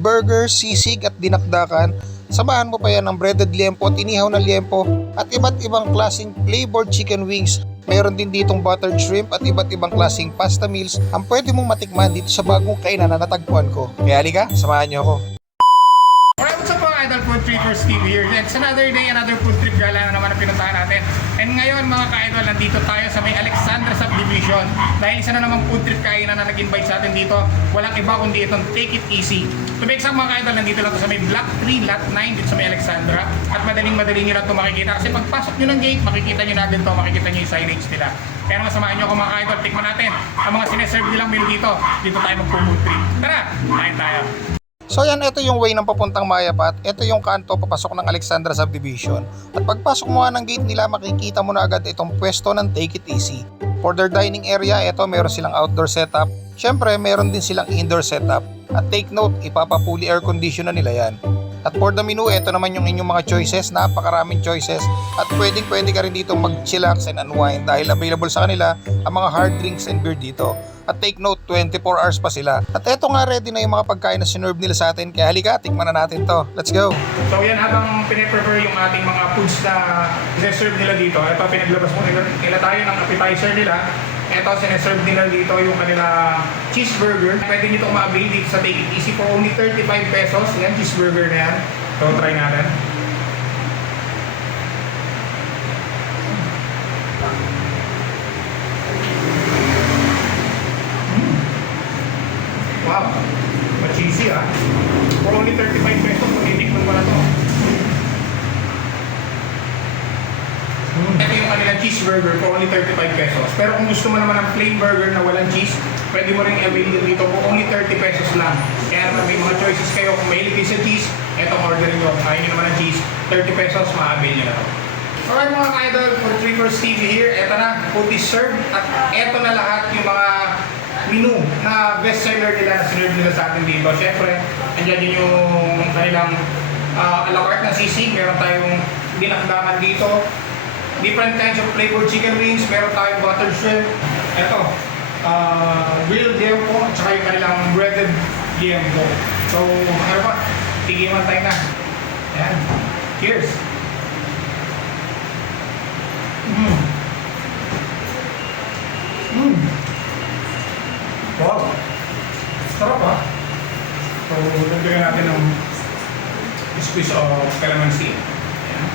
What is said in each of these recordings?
burger, sisig at dinakdakan. Samahan mo pa yan ng breaded liempo at inihaw na liempo at iba't ibang klaseng flavored chicken wings. Meron din ditong buttered shrimp at iba't ibang klaseng pasta meals ang pwede mong matikman dito sa bagong kainan na natagpuan ko. Kaya halika, samahan niyo ako. Alright, what's up mga idol, Food Trippers TV here. It's another day, another food trip gala na naman ang pinuntahan natin. And ngayon mga ka-idol, nandito tayo sa may Alexandra Subdivision. Dahil isa na namang food trip kainan na nag-invite sa atin dito. Walang iba kundi itong Take It Easy. To be exact mga ka-idol, nandito lang to sa may Block 3, Lot 9 dito sa may Alexandra. At madaling-madali nyo lang ito makikita. Kasi pagpasok nyo ng gate, makikita nyo na din to, makikita nyo yung signage nila. Kaya naman samahan nyo ako mga ka-idol, tikman natin ang mga sineserve nilang meal dito. Dito tayo mag-food trip. Tara, kain tayo. So yan, ito yung way ng papuntang Mayapat. Ito yung kanto papasok ng Alexandra Subdivision. At pagpasok mo nga ng gate nila, makikita mo na agad itong pwesto ng Take It Easy. For their dining area, ito meron silang outdoor setup. Syempre, meron din silang indoor setup. At take note, ipapapuli air condition na nila yan. At for the menu, ito naman yung inyong mga choices, napakaraming choices. At pwede ka rin dito mag-chillax and unwind dahil available sa kanila ang mga hard drinks and beer dito. At take note, 24 hours pa sila. At eto nga, ready na yung mga pagkain na sinerve nila sa atin. Kaya halika, tikman na natin to. Let's go! So yan, habang piniprepare yung ating mga foods na sineserve nila dito, ito pinaglabas mo nila tayo ng appetizer nila. Ito sineserve nila dito yung kanila cheeseburger. Pwede nyo itong ma-avail dito sa Take It Easy for only 35 pesos. Yan, cheeseburger na yan. So try natin. Wow, ma-cheesy ah. For only 35 pesos, matitikman ko na to. Ito yung kanilang cheeseburger for only 35 pesos. Pero kung gusto mo naman ng plain burger na walang cheese, pwede mo rin i-avail dito for only 30 pesos lang. Kaya naman may mga choices kayo. Kung mahilig kayo sa cheese, etong orderin nyo. Kung ayaw nyo naman ng cheese, 30 pesos, ma-avail nyo na to. Alright mga ka-idol, for Trippers TV here, eto na, food is served. At eto na lahat yung mga menu na bestseller nila na sinerve nila sa atin dito. Siyempre, andyan din yung kanilang a la carte na sisig. Meron tayong dinakdakan dito. Different kinds of flavored chicken wings. Meron tayong buttered shrimp. Ito, grilled liempo at saka yung kanilang breaded liempo. So, ano pa? Tigiman tayo na. Ayan. Cheers! Wow! Sarap ah! So, lagyan natin ng squeeze of calamansi. Ayan.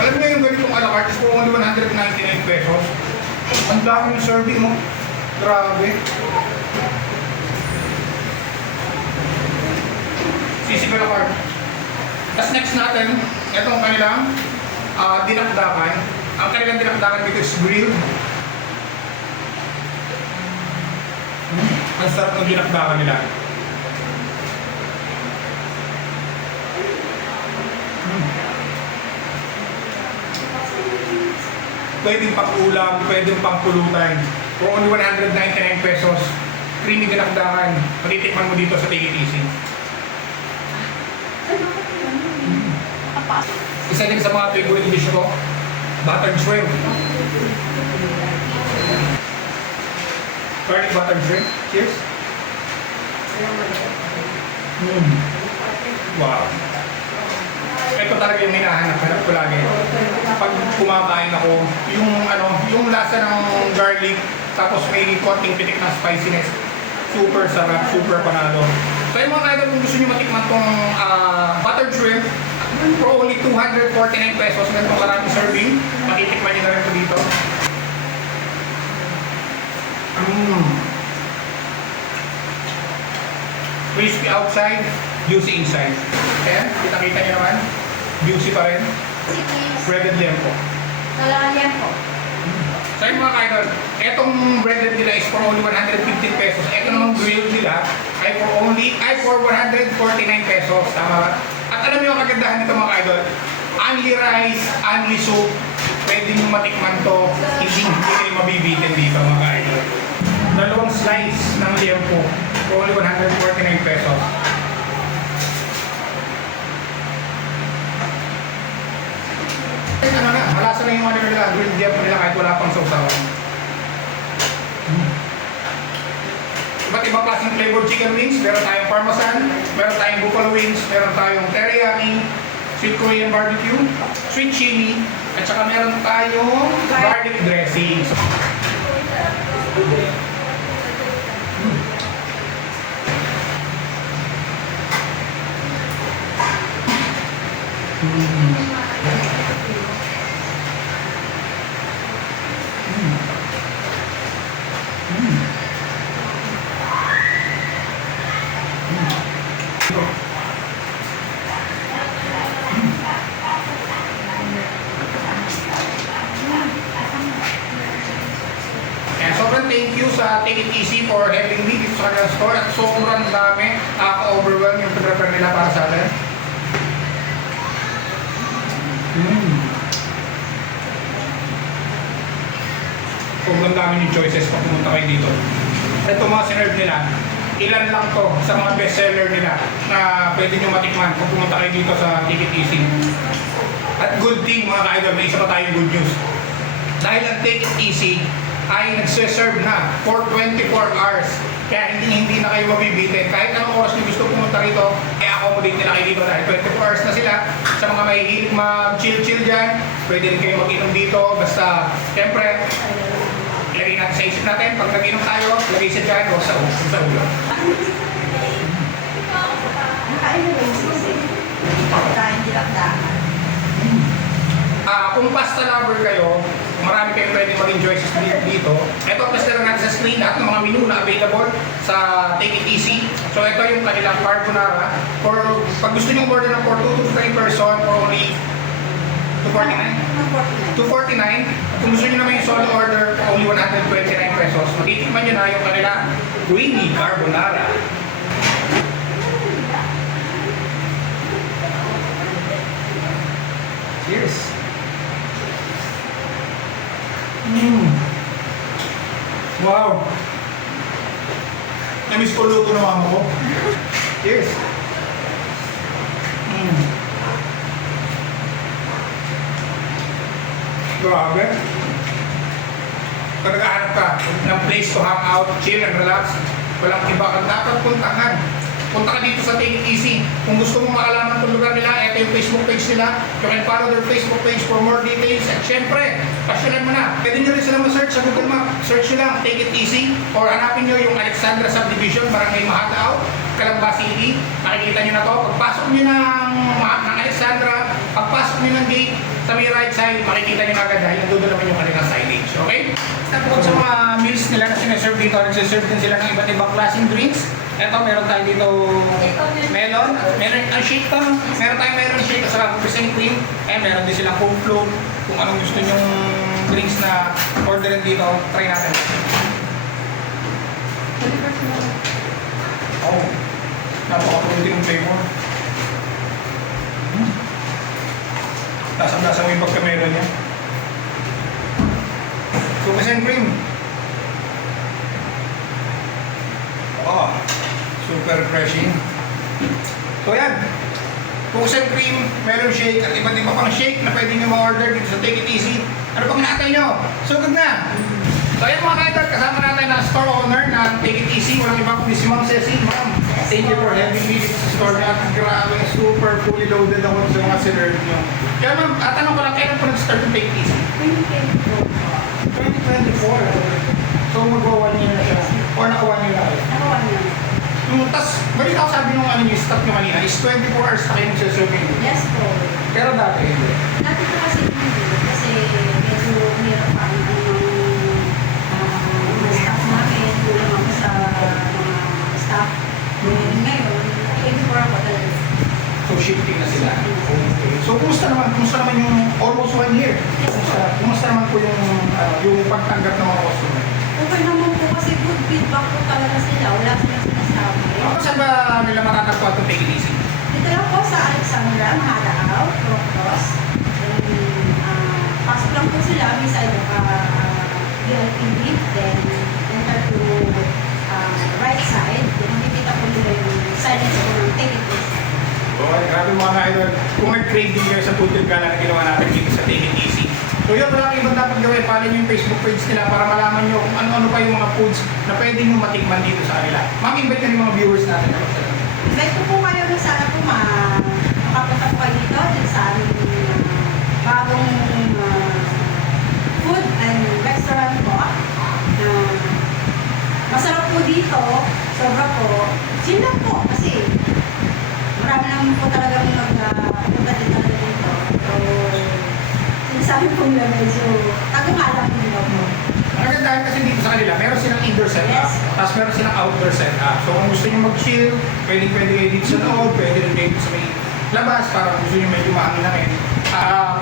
Alam mo yung ganitong a la carte is for only 199 pesos. Ang dami yung serving mo. Grabe. Sisig a la carte. Tapos next natin, itong kanilang dinakdakan. Ang kanilang dinakdakan dito is grilled. Ang sarap ng dinakdakan nila. Pwedeng pang ulam, pwedeng pang pulutan. For only 199 pesos. Creamy dinakdakan. Matitikman mo dito sa Take It Easy. Isa din sa mga favorite dish ko, buttered shrimp. Garlic buttered shrimp. Cheers. Wow. Ito talaga yung hinahanap ko lagi. Pag kumakain ako, yung lasa ng garlic, tapos may konting pitik na spiciness. Super sarap, super panalo. So yung mga idol, kung gusto nyo matikman tong buttered shrimp, for only 249 pesos, ganitong maraming serving, matitikman nyo na rin ito dito. Crispy outside, juicy inside. Ayan, kita-kita nyo naman, juicy pa rin. Breaded liempo. Talaga liempo. So yung mga idol, etong breaded nila is for only 115 pesos. Ito namang grilled nila ay for 149 pesos. Tama ba? At alam niyo ang kagandahan nito mga idol, only rice, only soup, pwede nyo matikman to, hindi kayo mabibitin dito mga idol. Dalawang slice ng liempo for only 149 pesos. Ano na, malasa na yung ano nila, grilled beef nila kahit wala pang sausawan. Iba't ibang klaseng flavored chicken wings. Meron tayong parmesan, meron tayong buffalo wings, meron tayong teriyaki, sweet Korean barbecue, sweet chili, at saka meron tayong garlic dressing. And sobrang thank you sa Take It Easy for having me dito sa kanilang store at sobrang dami, nakaka-overwhelm yung photographer nila para sa atin. Sobrang dami yung choices pag pumunta kayo dito. Ito mga sinerve nila, ilan lang to sa mga bestseller nila na pwede nyo matikman kung pumunta kayo dito sa Take It Easy. At good thing mga ka-idol, may isa pa tayong good news. Dahil ang Take It Easy ay nagsiserve na for 24 hours. Kaya hindi na kayo mabibitin. Kahit anong oras nyo gusto pumunta rito, i-accommodate nila kayo dito dahil 24 hours na sila. Sa mga mahihilig mag-chill-chill dyan, pwede rin kayo mag-inom dito. Basta, syempre, ilagay natin sa isip natin, pag nag-inom tayo, lagay sa dyan o sa ulo. Kung pasta lover kayo, marami kayong pwede mag-enjoy sa dito. Ito, pasta lang natin sa screen lahat ng mga menu na available sa Take It Easy. So ito yung kanilang carbonara. For, pag gusto nyo order ng for 2 to 3 person for only 249. Kung gusto nyo naman yung solo order for only 129 pesos, matitikman nyo na yung kanilang creamy carbonara. Cheers! Wow! Namiss ko luto ng mama ko. Cheers! Grabe! Kung nag-aanap ka ng place to hang out, chill and relax, walang iba kang dapat puntahan. Punta ka dito sa Take It Easy. Kung gusto mong makalaman kung lugar nila, ito yung Facebook page nila. You can follow their Facebook page for more details. At syempre, pasyalan mo na. Pwede nyo rin sila ma-search sa Google Map. Search nyo lang, Take It Easy. Or hanapin nyo yung Alexandra Subdivision, Barangay Mahatao, Calamba City. Nakikita nyo na to. Pagpasok nyo ng Alexandra, pagpasok nyo ng gate, sa may right side, makikita nyo agad dahil nandun naman yung kanilang signage. Okay? Tapos sa mga meals nila na sinaserve dito, nagsiserve din sila ng iba't ibang klaseng drinks. Ito, meron tayo dito melon. Meron ang shake to. Meron tayong melon shake at saka cookies and cream. Meron din silang cold float. Kung anong gusto nyong drinks na orderin dito, try natin. Oh, napaka-fruity ng flavor. Lasang-lasang yung pagka-melon niya. Cookies and cream. Oh, super refreshing. So yan, cookies and cream, melon shake, at iba't iba pang shake na pwede nyo ma-order dito sa Take It Easy. Ano pang hinatay nyo? Sugod na! So yan mga kaidol, kasama natin na store owner ng Take It Easy. Walang iba kundi si Ma'am Ceci. Ma'am, thank you for having me dito sa store natin. Grabe, super fully loaded ako sa mga sinerve nyo. Kaya ma'am, tanong ko lang, kailan po nag-start yung Take It Easy? 2024. So mag-1 year na siya. Or naka-1 year na kayo? Naka-1 year. Tapos, balik ako sabi nung ano yung stop nyo kanina, is 24 hours na kayo nagsaserving. Yes po. Pero dati, hindi. Dati po kasi hindi. Kasi medyo hirap pa ang mga staff namin. Kulang ako sa mga staff. Ngayon, 24 ako talaga. So, shifting na sila. Okay. So, kumusta naman yung almost 1 year? Kumusta naman po yung pagtanggap ng mga customer? Okay naman po kasi good feedback po talaga sila. Wala silang sinasabi. Saan ba nila matatagpuan itong Take It Easy? Dito lang po sa Alexandra, Mahatao, Proctos. Pasok lang po sila beside BLPB. Then, enter to right side. Then, makikita po nila yung signage po ng Take It Easy. Okay, grabe mga idol. Kung nag-trade din kayo sa food trip gala na ginawa natin dito sa Take It Easy. So So yun, wala kang ibang dapat gawin. Follow nyo yung Facebook page nila para malaman nyo kung ano-ano pa yung mga foods na pwede nyo matikman dito sa kanila. Ma'am, invite na yung mga viewers natin. Invite ko po kayo na sana po makapunta po kayo dito sa aming bagong food and restaurant po. Masarap po dito, sobra po. Chill lang po kasi marami naman po talagang magpunta din talaga dito. So, sinasabi po nila medyo tagumalang nila po. Ang kagandahan kasi dito sa kanila, meron silang indoor setup, Yes. tapos meron silang outdoor setup. So kung gusto nyo mag-chill, pwede kayo dito sa loob, pwede rin kayo dito sa may labas, para kung gusto nyo medyo mahangin na rin.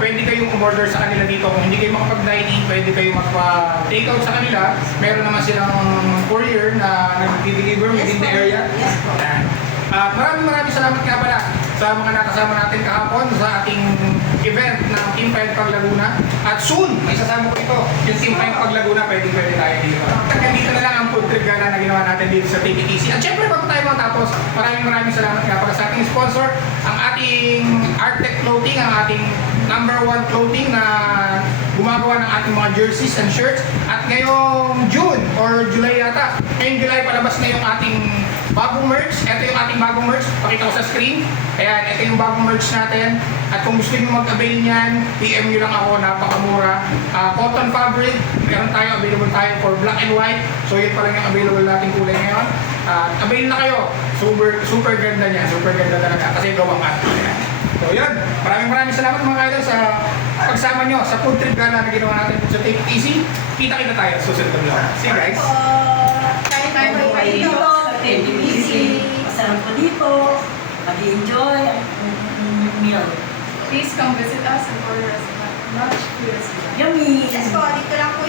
Pwede kayong umorder sa kanila dito. Kung hindi kayo makapag-dining, pwede kayong magpa-takeout sa kanila. Meron naman silang courier na nag-deliver within the area. Yes po. Ayan. Maraming salamat nga pala sa mga nakasama natin kahapon sa ating event ng Team 5 Pag Laguna. At soon, may sasama ko ito, yung Team 5 Pag Laguna, pwede tayo dito. Hanggang dito na lang ang food trip gala na ginawa natin dito sa Take It Easy. At syempre, bago tayo matapos, maraming salamat nga pala sa ating sponsor, ang ating Artec Clothing, ang ating #1 clothing na gumagawa ng ating mga jerseys and shirts. At ngayong June or July yata, ngayong July palabas na yung ating bagong merch. Ito yung ating bagong merch. Pakita ko sa screen. Ayan, ito yung bagong merch natin. At kung gusto nyo mag-avail niyan, PM nyo lang ako, napakamura. Cotton fabric, meron tayo, available tayo for black and white. So yun pa lang yung available nating kulay ngayon. Avail na kayo. Super ganda niya. Super ganda talaga. Kasi gawang at. So yun, maraming salamat mga kaidol sa pagsama nyo sa food trip gala na ginawa natin sa Take It Easy. Kita tayo sa susunod na vlog. See you guys! Kain po kayo dito. Thank you, Easy. Masarap po dito. Mag-enjoy ang meal. Please come visit us and order us much food as well. Yummy! Yes po, dito lang po